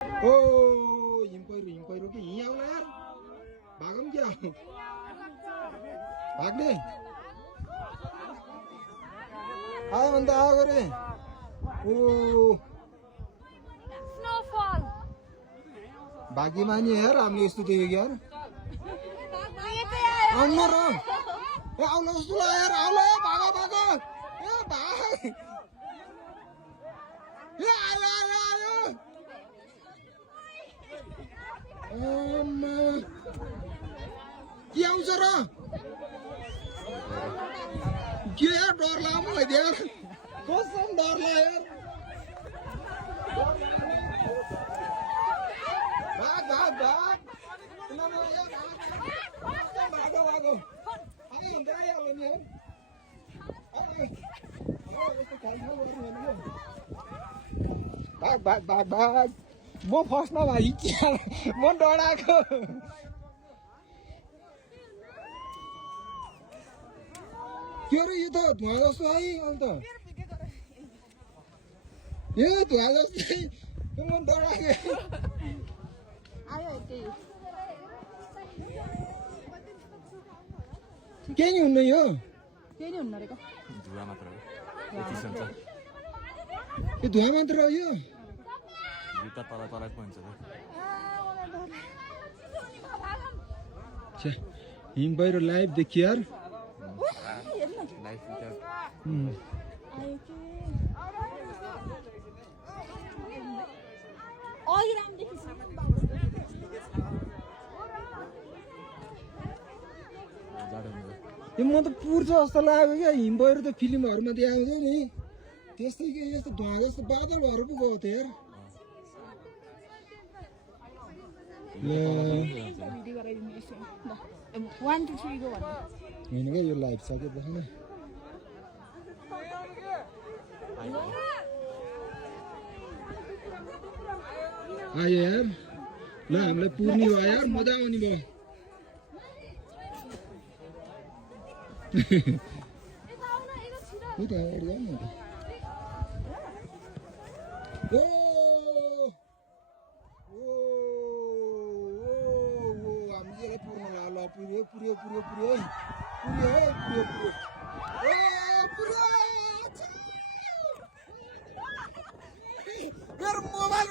ओ हिम पहिरो कि यहीँ आउला यार भागौँ क्या भाग्ने आयो भने त आएको रे ओ स्नोफल भाग्यमानी यार हामीले यस्तो देखेको यार आउनु र ए आउला जस्तो लाग्यो यार आउला भागो भागो ए भाग ए आयो आयो आयो के आउँछ र के यार डर लाग्यो मलाई यार कसम डर लाग्यो भाग भाग भाग भागो भागो आयो भने त आइहाल्यो नि यार यस्तो खालखाल गर्नु भने भाग भाग भाग भाग म फर्स्टमा भाइ म डराएको के अरे यो त धुवा जस्तो है अन्त यो धुवा जस्तै म डराएको केही नि हुन्न यो केही नि हुन्न रे धुवा मात्र हो यो धुवा मात्र हो यो जुत्ता तल तलै पो हुन्छ हिम पहिरो लाइभ देखियो यार यो म त पुर्छ जस्तो लाग्यो क्या हिम पहिरो त फिल्महरूमा देखाउँथ्यो नि त्यस्तै के यस्तो धुवा जस्तो बादलहरू पो गएको थियो यार होइन क्या यो लाइभ सकेपछि नै आयो यार ल हामीलाई पुर्ने भयो यार मजा आउने भयो हामी पुर्नु ल पुर्यो पुर्यो पुर्यो पुर्यो पुर्यो पुर्यो मेरो मोबाइल